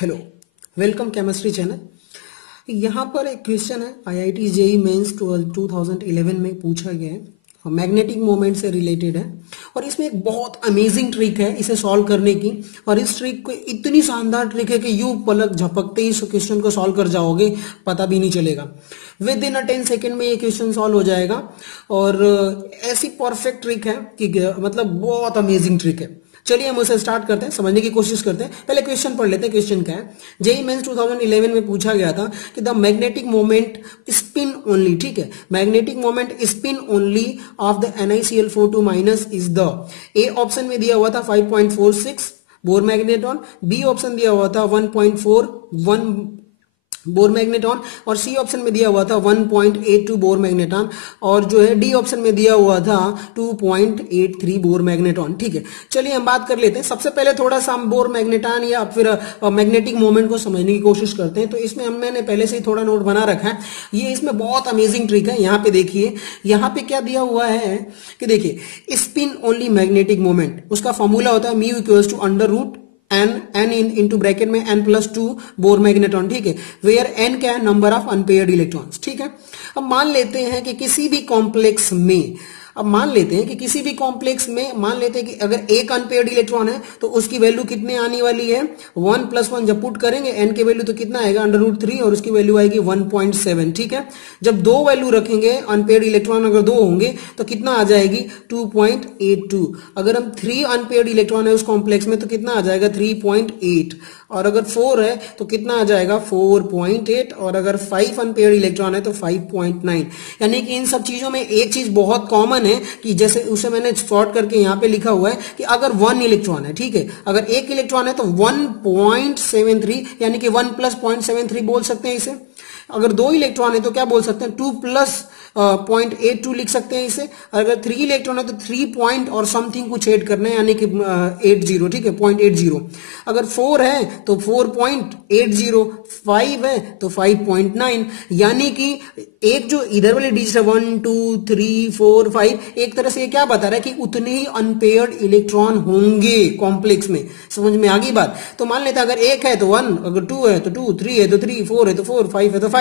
Hello, welcome chemistry channel. यहाँ पर एक क्वेश्चन है आईआईटी जेईई मेंस 2011 में पूछा गया है, मैग्नेटिक मोमेंट से रिलेटेड है और इसमें एक बहुत अमेजिंग ट्रिक है इसे सॉल्व करने की। और इस ट्रिक को इतनी शानदार ट्रिक है कि यूं पलक झपकते ही इस क्वेश्चन को सॉल्व कर जाओगे, पता भी नहीं चलेगा। विद इन 10 सेकेंड में ये क्वेश्चन सॉल्व हो जाएगा और ऐसी परफेक्ट ट्रिक है कि मतलब बहुत अमेजिंग ट्रिक है। चलिए हम उसे स्टार्ट करते हैं, समझने की कोशिश करते हैं। पहले क्वेश्चन पढ़ लेते हैं। क्वेश्चन क्या है, जेईई मेंस 2011 में पूछा गया था कि the magnetic moment spin only, ठीक है, magnetic moment spin only of the NiCl4 minus is the. A option में दिया हुआ था 5.46 बोर मैग्नेटॉन, बी ऑप्शन दिया हुआ था 1.41 बोर मैग्नेटॉन और सी ऑप्शन में दिया हुआ था 1.82 बोर मैग्नेटॉन और जो है डी ऑप्शन में दिया हुआ था 2.83 बोर मैग्नेटॉन। ठीक है, चलिए हम बात कर लेते हैं। सबसे पहले थोड़ा सा हम बोर मैग्नेटॉन या फिर मैग्नेटिक मोमेंट को समझने की कोशिश करते हैं। तो इसमें मैंने पहले से ही थोड़ा नोट बना रखा है। ये इसमें बहुत अमेजिंग ट्रिक है। यहाँ पे देखिए, यहाँ पे क्या दिया हुआ है कि देखिए स्पिन ओनली मैग्नेटिक मोमेंट, उसका फॉर्मूला होता है mu equals to under root n into bracket में n+2 बोर मैग्नेटॉन। ठीक है, वेयर n क्या है, नंबर ऑफ अनपेयर्ड इलेक्ट्रॉन्स। ठीक है, अब मान लेते हैं कि किसी भी कॉम्प्लेक्स में, अब मान लेते हैं कि किसी भी कॉम्प्लेक्स में मान लेते हैं कि अगर एक अनपेयर्ड इलेक्ट्रॉन है तो उसकी वैल्यू कितने आने वाली है, 1 + 1 जब पुट करेंगे n की वैल्यू तो कितना आएगा, √3 और उसकी वैल्यू आएगी 1.7। ठीक है, जब दो वैल्यू रखेंगे अनपेयर्ड इलेक्ट्रॉन अगर दो होंगे तो कितना आ जाएगी 2.82। अगर हम 3 अनपेयर्ड इलेक्ट्रॉन है उस कॉम्प्लेक्स में तो कितना आ जाएगा 3.8 और अगर 4 है तो कितना आ जाएगा 4.8 और अगर 5 अनपेयर्ड इलेक्ट्रॉन है तो 5.9। यानी कि इन सब चीजों में एक चीज बहुत कॉमन है कि जैसे उसे मैंने शॉर्ट करके यहाँ पे लिखा हुआ है कि अगर 1 इलेक्ट्रॉन है, ठीक है, अगर एक इलेक्ट्रॉन है तो 1.73 यानी कि 1 + 0.73 बोल सकते हैं इसे। अगर 2 इलेक्ट्रॉन है तो क्या बोल सकते हैं 2 + 0.82 लिख सकते हैं इसे। अगर 3 इलेक्ट्रॉन है तो 3 पॉइंट और समथिंग कुछ ऐड करना है यानी कि 80, ठीक है, 0.80। अगर 4 है तो 4.80, 5 है तो 5.9। यानी कि एक जो इधर वाले डिजिट है 1 2 3 4 5, एक तरह से ये क्या बता रहा है कि उतने ही अनपेयर्ड इलेक्ट्रॉन होंगे कॉम्प्लेक्स में। समझ में आ गई बात। तो मान लेते हैं अगर 1 है तो 1, अगर 2 है तो 2, 3 है तो 3, 4 है तो 4, 5 है तो 5।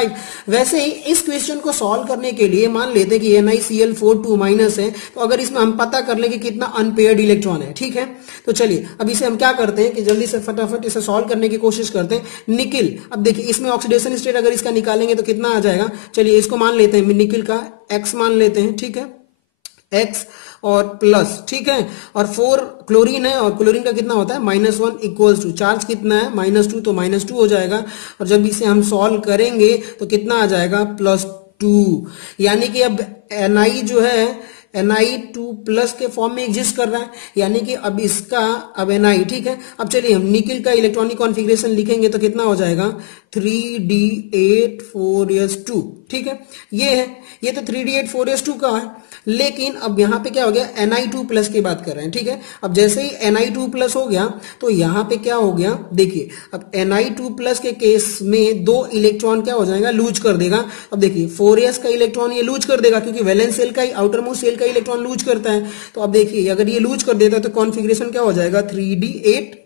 वैसे ही इस क्वेश्चन को सॉल्व करने के लिए मान लेते हैं कि NiCl4 माइनस है, तो अगर इसमें हम पता कर लें कि कितना अनपेयर्ड इलेक्ट्रॉन है। ठीक है, तो चलिए अब इसे हम क्या करते हैं कि जल्दी से फटाफट इसे सॉल्व करने की कोशिश करते हैं। निकिल, अब देखिए इसमें ऑक्सीडेशन स्टेट अगर इसका निकालेंगे तो कितना आ जाएगा। चलिए इसको मान लेते हैं, निकिल का X मान लेते हैं, ठीक है, X और प्लस, ठीक है, और 4 क्लोरीन है और क्लोरीन का कितना होता है -1 इक्वल्स टू चार्ज कितना है -2, तो -2 हो जाएगा। और जब इसे हम सॉल्व करेंगे तो कितना आ जाएगा +2। यानी कि अब Ni जो है Ni2+ के फॉर्म में एग्जिस्ट कर रहा है। यानी कि अब इसका अब Ni, ठीक है। अब चलिए हम निकिल का इलेक्ट्रॉनिक कॉन्फ़िगरेशन लिखेंगे तो कितना हो जाएगा 3d8 4s2। ठीक है, ये है, ये तो 3d8 4s2 का है। लेकिन अब यहाँ पे क्या हो गया, Ni2+ की बात कर रहे हैं। ठीक है, अब जैसे ही Ni2+ हो गया तो यहाँ पे क्या हो गया, देखिए अब Ni2+ के केस में 2 इलेक्ट्रॉन क्या हो जाएगा, लूज कर देगा। अब देखिए 4s का इलेक्ट्रॉन ये लूज कर देगा क्योंकि वैलेंस सेल का ही आउटर मोस्ट सेल का इलेक्ट्रॉन लूज करता है। तो अब देखिए अगर ये लूज कर देता है तो कॉन्फ़िगरेशन क्या हो जाएगा 3d8।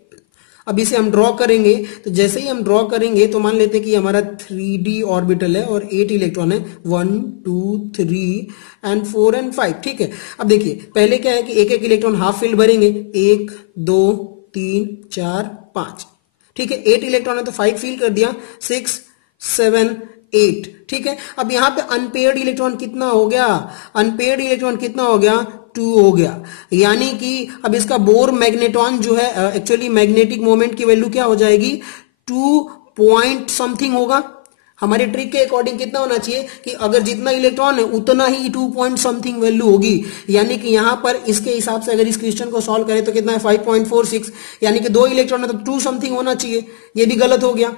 अब इसे हम ड्रॉ करेंगे तो जैसे ही हम ड्रॉ करेंगे तो मान लेते हैं कि हमारा 3d ऑर्बिटल है और 8 इलेक्ट्रॉन है, 1 2 3 एंड 4 एंड 5। ठीक है, अब देखिए पहले क्या है कि एक एक इलेक्ट्रॉन हाफ फील्ड भरेंगे, 1 2 3 4 5। ठीक है, 8 इलेक्ट्रॉन है तो 5 फील कर दिया, 6 7 8। ठीक है, अब यहाँ पे अनपेयर्ड इलेक्ट्रॉन कितना हो गया, अनपेयर्ड इलेक्ट्रॉन कितना हो गया 2 हो गया। यानी कि अब इसका बोर मैग्नेटॉन जो है एक्चुअली मैग्नेटिक मोमेंट की वैल्यू क्या हो जाएगी 2 पॉइंट समथिंग होगा। हमारे ट्रिक के अकॉर्डिंग कितना होना चाहिए कि अगर जितना इलेक्ट्रॉन है उतना ही 2 पॉइंट समथिंग वैल्यू होगी। यानी कि यहां पर इसके हिसाब से अगर इस क्वेश्चन को सॉल्व करें तो कितना है 5.46, यानी कि 2 इलेक्ट्रॉन है तो 2 समथिंग होना चाहिए। ये भी गलत हो गया।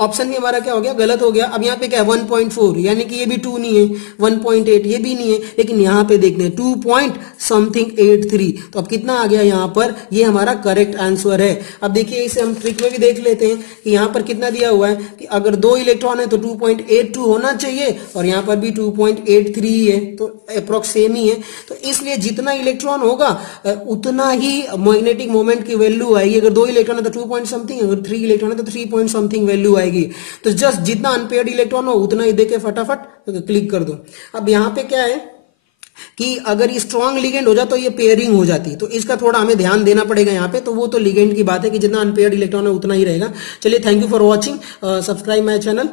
ऑप्शन भी हमारा क्या हो गया, गलत हो गया। अब यहाँ पे क्या है 1.4, यानी कि ये भी 2 नहीं है, 1.8 ये भी नहीं है, लेकिन यहाँ पे देखते हैं 2 पॉइंट समथिंग 83, तो अब कितना आ गया यहाँ पर, ये हमारा करेक्ट आंसर है। अब देखिए इसे हम ट्रिक में भी देख लेते हैं कि यहाँ पर कितना दिया हुआ है कि अगर 2 इलेक्ट्रॉन है तो 2.82 होना चाहिए, और यहाँ पर भी 2.83 ही है, तो अप्रोक्स सेम ही है। तो इसलिए जितना इलेक्ट्रॉन होगा उतना ही मैग्नेटिक मोमेंट की वैल्यू आएगी। अगर 2 इलेक्ट्रॉन है तो 2 पॉइंट समथिंग, अगर 3 इलेक्ट्रॉन है तो 3 पॉइंट समथिंग वैल्यू आएगी। तो जस्ट जितना अनपेयर्ड इलेक्ट्रॉन हो उतना ही देके फटाफट क्लिक कर दो। अब यहाँ पे क्या है कि अगर ये स्ट्रॉन्ग लिगेंड हो जाए तो ये पेयरिंग हो जाती है, तो इसका थोड़ा हमें ध्यान देना पड़ेगा यहाँ पे। तो वो तो लिगेंड की बात है कि जितना अनपेयर्ड इलेक्ट्रॉन है उतना ही रहेगा। चलिए, thank you for watching, subscribe my channel.